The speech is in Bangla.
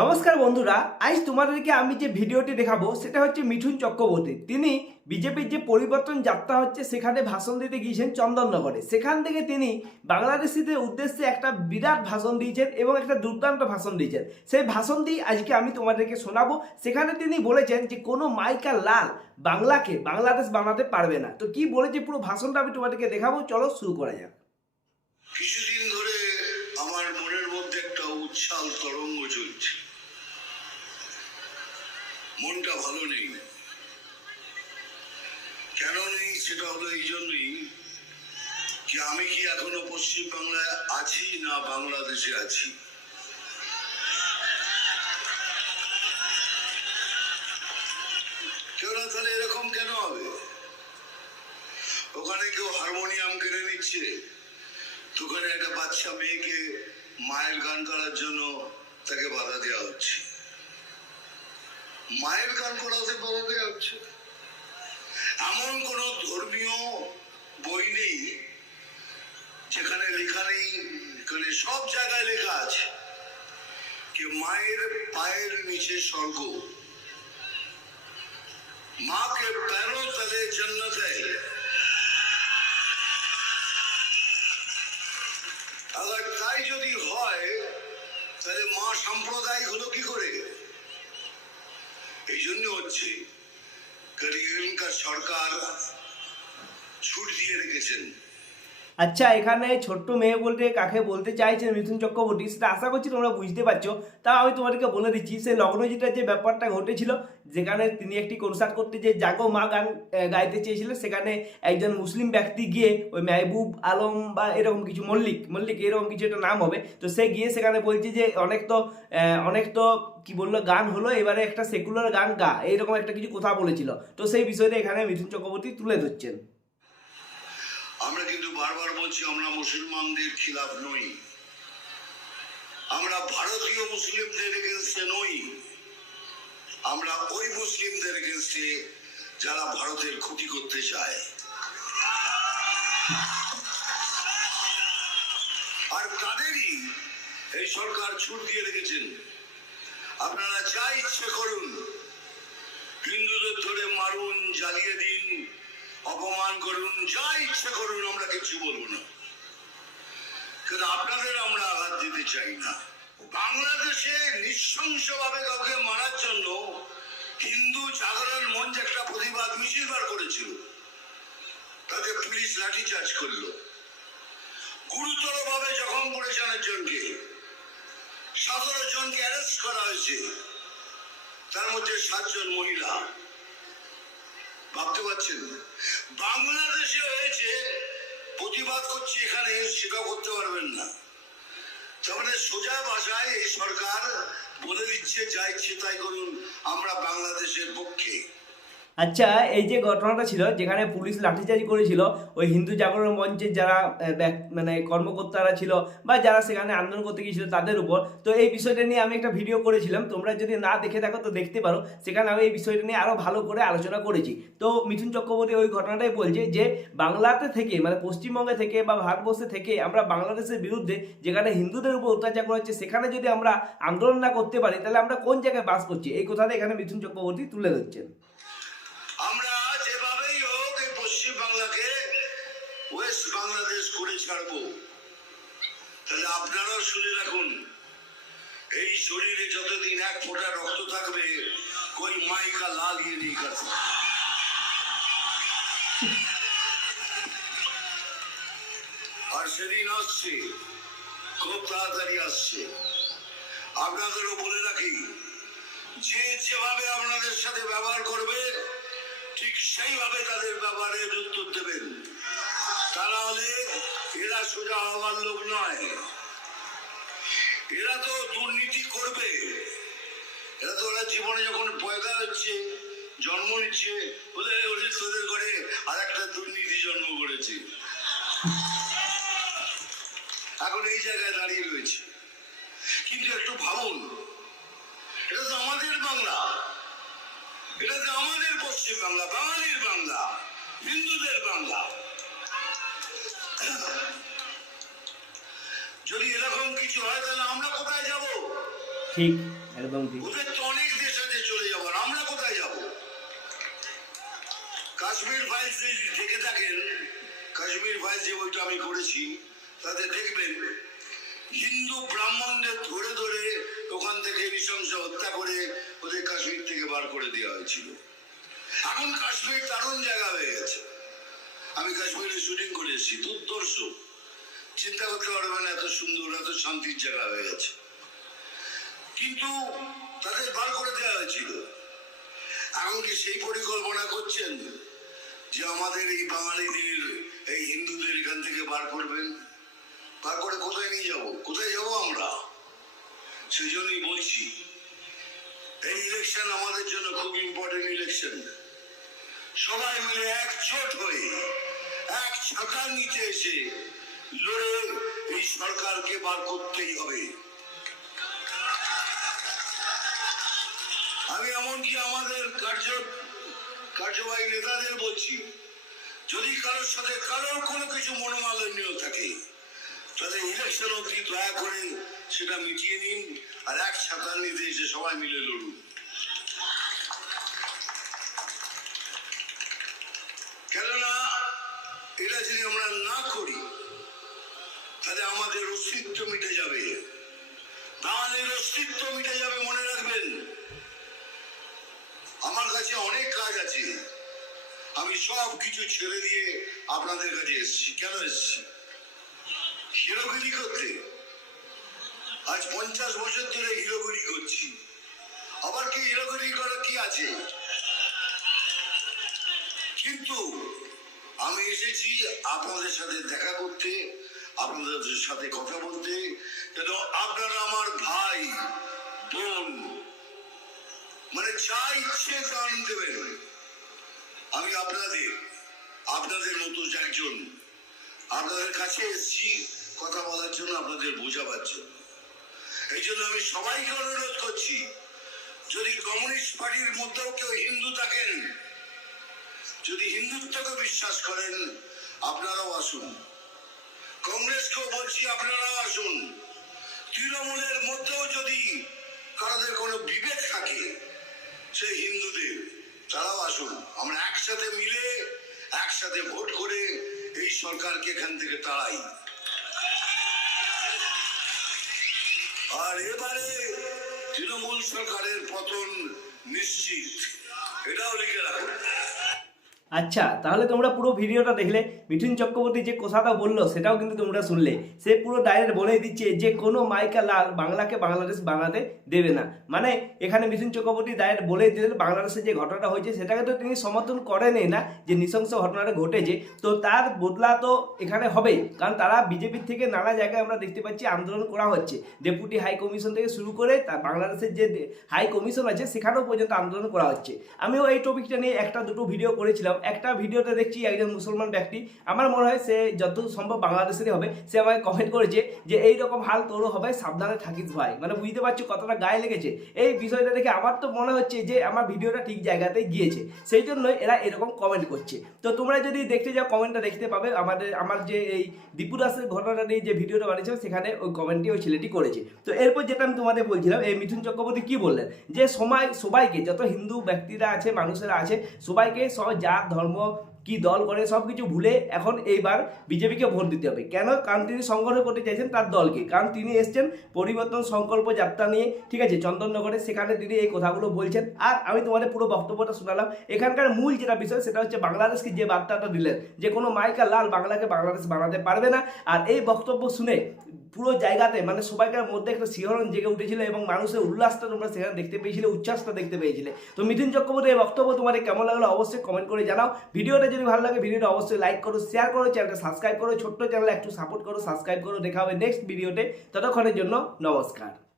নমস্কার বন্ধুরা, আজ তোমাদেরকে আমি যে ভিডিওটি দেখাবো সেটা হচ্ছে মিঠুন চক্রবর্তী। তিনি বিজেপির যে পরিবর্তন যাত্রা হচ্ছে সেখানে ভাষণ দিতে গিয়েছেন চন্দননগরে। সেখান থেকে তিনি বাংলাদেশিদের উদ্দেশ্যে একটা বিরাট ভাষণ দিয়েছেন এবং একটা দুর্দান্ত ভাষণ দিয়েছেন। সেই ভাষণটি আজকে আমি তোমাদেরকে শোনাবো। সেখানে তিনি বলেছেন যে কোনো মাইকা লাল বাংলাকে বাংলাদেশ বানাতে পারবে না। তো কি বলেছে পুরো ভাষণটা আমি তোমাদেরকে দেখাবো, চলো শুরু করা যাক। কিছুদিন ধরে আমার মনের মধ্যে একটা উচ্ছ্বাল তরঙ্গ চলছে। মনটা ভালো নেই। কেন নেই সেটা হলো এই জন্যই যে আমি কি এখনো পশ্চিম বাংলায় আছি না বাংলাদেশে আছি। কেউ না, তাহলে এরকম কেন হবে? ওখানে কেউ হারমোনিয়াম কেড়ে নিচ্ছে, দোকানে একটা বাচ্চা মেয়েকে মায়ের গান করার জন্য তাকে বাধা দেওয়া হচ্ছে। মায়ের গান করাতে বাধা দেওয়া হচ্ছে। এমন কোন ধর্মীয় বই নেই যেখানে লেখা নেই, এখানে সব জায়গায় লেখা আছে যে মায়ের পায়ের নিচে স্বর্গ, মাকে पैरों तले जन्नत है। আবার তাই যদি হয় তাহলে মা সাম্প্রদায়িক হলো কি করে? এই জন্য হচ্ছে এখানকার সরকার ছুট দিয়ে রেখেছেন। আচ্ছা, এখানে ছোট্ট মেয়ে বলতে কাকে বলতে চাইছেন মিঠুন চক্রবর্তী সেটা আশা করছি তোমরা বুঝতে পারছো। তা আমি তোমাদেরকে বলে দিচ্ছি, সেই লগ্নজিটার যে ব্যাপারটা ঘটেছিল, যেখানে তিনি একটি কনসার্ট করতে যে জাগো মা গান গাইতে চেয়েছিলেন, সেখানে একজন মুসলিম ব্যক্তি গিয়ে ওই মেহবুব আলম বা এরকম কিছু মল্লিক এরকম কিছু একটা নাম হবে, তো সে গিয়ে সেখানে বলছে যে অনেক তো কি বললো গান হলো, এবারে একটা সেকুলার গান গা, এইরকম একটা কিছু কথা বলেছিল। তো সেই বিষয়টা এখানে মিঠুন চক্রবর্তী তুলে ধরছেন। আমরা কিন্তু বারবার বলছি আমরা মুসলমানদের খিলাফ নই, আমরা ভারতীয় মুসলিমদের এগেনস্টে নই, আমরা ওই মুসলিমদের এগেনস্টে যারা ভারতের ক্ষতি করতে চায়। আর তাদেরই এই সরকার ছুট দিয়ে রেখেছেন। আপনারা যা ইচ্ছে করুন, হিন্দুদের ধরে মারুন, জ্বালিয়ে দিন, অপমান করুন, যা ইচ্ছে করুন, আমরা কিছু বলবো না, কিন্তু আপনাদের আমরা আঘাত দিতে চাই না। বাংলাদেশে নৃশংসভাবে কাউকে মারার জন্য হিন্দু জাগরণ মঞ্চ একটা প্রতিবাদ মিছিল বার করেছিল, তাতে পুলিশ লাঠিচার্জ করলো, গুরুতর ভাবে জখম করেছেন একজনকে, 17 জনকে অ্যারেস্ট করা হয়েছে, তার মধ্যে 7 জন মহিলা। ভাবতে পারছেন? বাংলাদেশে হয়েছে, প্রতিবাদ করছি এখানে, সেটাও করতে পারবেন না। তার মানে সোজা ভাষায় এই সরকার বলে দিচ্ছে যা ইচ্ছে তাই করুন, আমরা বাংলাদেশের পক্ষে। আচ্ছা, এই যে ঘটনাটা ছিল যেখানে পুলিশ লাঠিচার্জ করেছিল ওই হিন্দু জাগরণ মঞ্চের যারা মানে কর্মকর্তারা ছিল বা যারা সেখানে আন্দোলন করতে গিয়েছিল তাদের উপর, তো এই বিষয়টা নিয়ে আমি একটা ভিডিও করেছিলাম, তোমরা যদি না দেখে থাকো তো দেখতে পারো। সেখানে আমি এই বিষয়টা নিয়ে আরো ভালো করে আলোচনা করেছি। তো মিঠুন চক্রবর্তী ওই ঘটনাটাই বলছে যে বাংলাতে থেকে মানে পশ্চিমবঙ্গে থেকে বা ভারতবর্ষে থেকে আমরা বাংলাদেশের বিরুদ্ধে যেখানে হিন্দুদের উপর অত্যাচার করা হচ্ছে সেখানে যদি আমরা আন্দোলন না করতে পারি তাহলে আমরা কোন জায়গায় বাস করছি, এই কথাটা এখানে মিঠুন চক্রবর্তী তুলে ধরছেন। আমরা যেভাবেই হোক এই পশ্চিম বাংলাকে ওয়েস্ট বাংলাদেশ করে ছাড়বো। তাহলে আপনারাও শুনে রাখুন, এই শরীরে যতদিন এক ফোঁটা রক্ত থাকবে কোই মাইকা লাল ইয়ে নেই কর सकता। আর সেদিন আসছে, খুব তাড়াতাড়ি আসছে। আপনাদেরও বলে রাখি, যে যেভাবে আপনাদের সাথে ব্যবহার করবে ঠিক সেইভাবে তাদের ব্যবহারের উত্তর দেবেন। তা নাহলে এরা সোজা হওয়ার লোক নয়, এরা তো দুর্নীতি করবে। এরা তো ওরা জীবনে যখন পয়দা হচ্ছে, জন্ম নিচ্ছে, ওদের তোদের ঘরে আর একটা দুর্নীতি জন্ম করেছে, এখন এই জায়গায় দাঁড়িয়ে রয়েছে। কিন্তু একটু ভাবুন, এটা তো আমাদের বাংলা, এটা তো আমাদের পশ্চিম বাংলা, বাঙালির বাংলা, হিন্দুদের বাংলা। যদি এরকম কিছু হয় তাহলে আমরা কোথায় যাব? ঠিক, একদম ঠিক। ওদের তো অনেক দেশ আছে চলে যাবার, আমরা কোথায় যাব? কাশ্মীর ফাইলস দেখে থাকেন, কাশ্মীর ফাইলস যে বইটা আমি করেছি তাতে দেখবেন হিন্দু ব্রাহ্মণদের ধরে ধরে ওখান থেকে নৃশংস হত্যা করে ওদের কাশ্মীর থেকে বার করে দেওয়া হয়েছিল। এখন কাশ্মীর দারুণ জায়গা হয়ে গেছে। আমি কাশ্মীরে শুটিং করে এসেছি, দুর্দর্শ, চিন্তা করতে পারবেন এত সুন্দর এত শান্তির জায়গা হয়ে গেছে। কিন্তু তাদের বার করে দেওয়া হয়েছিল। এখন কি সেই পরিকল্পনা করছেন যে আমাদের এই বাঙালিদের এই হিন্দুদের এখান থেকে বার করবেন? বার করে কোথায় নিয়ে যাব? কোথায় যাব আমরা? সেই জন্যই বলছি এই ইলেকশন আমাদের জন্য খুব ইম্পর্টেন্ট ইলেকশন। সবাই মিলে একজোট হয়ে এক ছাতার নিচে এসে লড়ে এই সরকারকে বার করতেই হবে। আমি এমনকি আমাদের কার্যবাহী নেতাদের বলছি, যদি কারোর সাথে কারোর কোনো কিছু মনোমালিন্য থাকে তাহলে ইলেকশন অবধি দয়া করে সেটা মিটিয়ে নিন আর এক ছাতার নিতে এসে সবাই মিলে লড়ুন। কেননা এটা যদি আমরা না করি তাহলে আমাদের অস্তিত্ব মিটে যাবে, বাঙালির অস্তিত্ব মিটে যাবে। মনে রাখবেন, আমার কাছে অনেক কাজ আছে, আমি সব কিছু ছেড়ে দিয়ে আপনাদের কাছে এসেছি। কেন এসেছি? হিরোগিরি করতে। আজ 50 বছর ধরে হিরোগিরি করছি। আবার কি হিরোগিরি করার কি আছে? কিন্তু আমি এসেছি আপনাদের সাথে দেখা করতে, আপনাদের সাথে কথা বলতে, যেন আপনারা আমার ভাই বোন, মানে যা ইচ্ছে তা আনতে পারেন। আমি আপনাদের মতো একজন, আপনাদের কাছে এসেছি কথা বলার জন্য, আপনাদের বোঝাবার জন্য। এই জন্য আমি সবাইকে অনুরোধ করছি, যদি কমিউনিস্ট পার্টির মধ্যেও কেউ হিন্দু থাকেন, যদি হিন্দুত্বকে বিশ্বাস করেন, আপনারাও আসুন। কংগ্রেসকেও বলছি আপনারাও আসুন। তৃণমূলের মধ্যেও যদি কারোদের কোনো বিভেদ থাকে সেই হিন্দুদের, তারাও আসুন। আমরা একসাথে মিলে একসাথে ভোট করে এই সরকারকে এখান থেকে তাড়াই। আর এবারে তৃণমূল সরকারের পতন নিশ্চিত, এটাও লিখে রাখুন। আচ্ছা, তাহলে তোমরা পুরো ভিডিওটা দেখলে। মিঠুন চক্রবর্তী যে কথাটা বললো সেটাও কিন্তু তোমরা শুনলে। সে পুরো ডাইরেক্ট বলে দিচ্ছে যে কোনো মাইকা লাল বাংলাকে বাংলাদেশ বানাতে দেবে না। মানে এখানে মিঠুন চক্রবর্তী ডাইরেক্ট বলে দিলেন বাংলাদেশে যে ঘটনাটা হয়েছে সেটাকে তো তিনি সমর্থন করেনই না, যে নৃশংস ঘটনাটা ঘটেছে, তো তার বদলা তো এখানে হবেই। কারণ তারা বিজেপির থেকে নানা জায়গায় আমরা দেখতে পাচ্ছি আন্দোলন করা হচ্ছে। ডেপুটি হাই কমিশন থেকে শুরু করে বাংলাদেশের যে হাই কমিশন আছে সেখানেও পর্যন্ত আন্দোলন করা হচ্ছে। আমিও এই টপিকটা নিয়ে একটা দুটো ভিডিও করেছিলাম। একটা ভিডিওতে দেখছি একজন মুসলমান ব্যক্তি, আমার মনে হয় সে যতদূর সম্ভব বাংলাদেশেরই হবে, সে আমাকে কমেন্ট করেছে যে এইরকম হাল তোরও হবে, সাবধানে থাকিস ভাই। মানে বুঝতে পারছি কতটা গায়ে লেগেছে এই বিষয়টা দেখে। আমার তো মনে হচ্ছে যে আমার ভিডিওটা ঠিক জায়গাতে গিয়েছে, সেই জন্যই এরা এরকম কমেন্ট করছে। তো তোমরা যদি দেখতে যাও কমেন্টটা দেখতে পাবে। আমার যে এই দীপু দাসের ঘটনাটা নিয়ে যে ভিডিওটা বানিয়েছিল সেখানে ওই কমেন্টটি ওই ছেলেটি করেছে। তো এরপর যেটা আমি তোমাদের বলছিলাম, এই মিঠুন চক্রবর্তী কি বললেন যে সবাইকে, যত হিন্দু ব্যক্তিরা আছে মানুষেরা আছে সবাইকে জাত ধর্ম কি দল করে সব কিছু ভুলে এখন এইবার বিজেপিকে ভোট দিতে হবে। কেন? কারণ তিনি সংগঠন করতে চাইছেন তার দলকে। কারণ তিনি এসছেন পরিবর্তন সংকল্প যাত্রা নিয়ে, ঠিক আছে, চন্দননগরে, সেখানে তিনি এই কথাগুলো বলছেন। আর আমি তোমাদের পুরো বক্তব্যটা শোনালাম। এখানকার মূল যেটা বিষয় সেটা হচ্ছে বাংলাদেশকে যে বার্তাটা দিলেন যে কোনো মাইকা লাল বাংলাকে বাংলাদেশ বানাতে পারবে না। আর এই বক্তব্য শুনে পুরো জায়গাতে মানে সবাইকার মধ্যে একটা শিহরণ জেগে উঠেছিল এবং মানুষের উল্লাসটা তোমরা সেখানে দেখতে পেয়েছিলে, উচ্ছ্বাসটা দেখতে পেয়েছিলে। তো মিঠুন চক্রবর্তীর এই বক্তব্য তোমাদের কেমন লাগলো অবশ্যই কমেন্ট করে জানাও। ভিডিওটা যদি ভালো লাগে ভিডিওটা অবশ্যই লাইক করো, শেয়ার করো, চ্যানেলটা সাবস্ক্রাইব করো, ছোট্ট চ্যানেলে একটু সাপোর্ট করো, সাবস্ক্রাইব করো। দেখা হবে নেক্সট ভিডিওতে, ততক্ষণের জন্য নমস্কার।